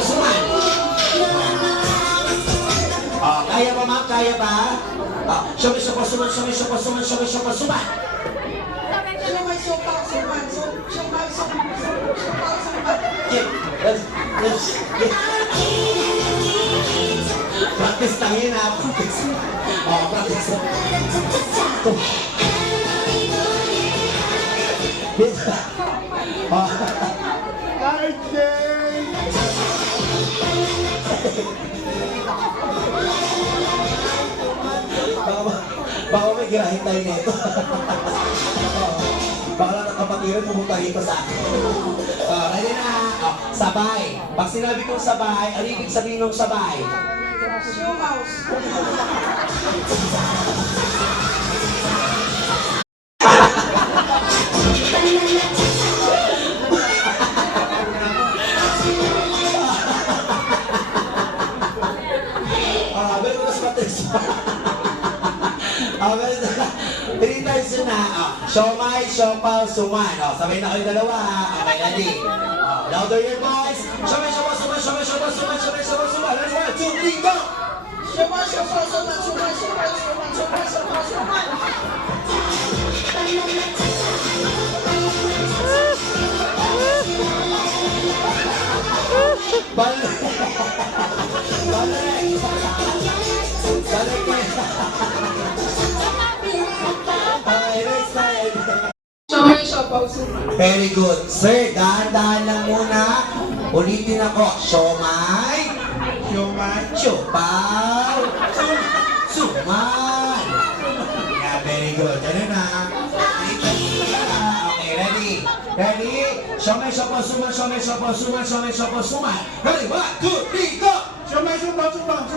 suman. Kaya ba ma'am? Kaya ba? Suman. Practice lang yun ha. Practice. Practice. Baka may girahin tayo nito. Baka lang nakapatiran, pumutahin pa sa akin. Ready na. Sabay. Pag sinabi kong sabay, ano ibig sabihin ng sabay? Show-mouse. Meron ko sa matres. Three times yun na. Siomay, siopaw, suman. Sabay na kayo dalawa. Okay, ready. Louder your voice. Siomay, siopaw, suman. One, two, three, go! Show-mouse, suman. Balik. Very good. Sir, dahan-dahan lang muna. Ulitin ako. Siomay, siopaw, suman. Yeah, very good. Ganun na. Okay, ready? Ready? Siomay, siopaw, suman. Ready? 1, 2, 3, go! Siomay, siopaw, suman.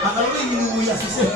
Akala ko yung minuya si Sir.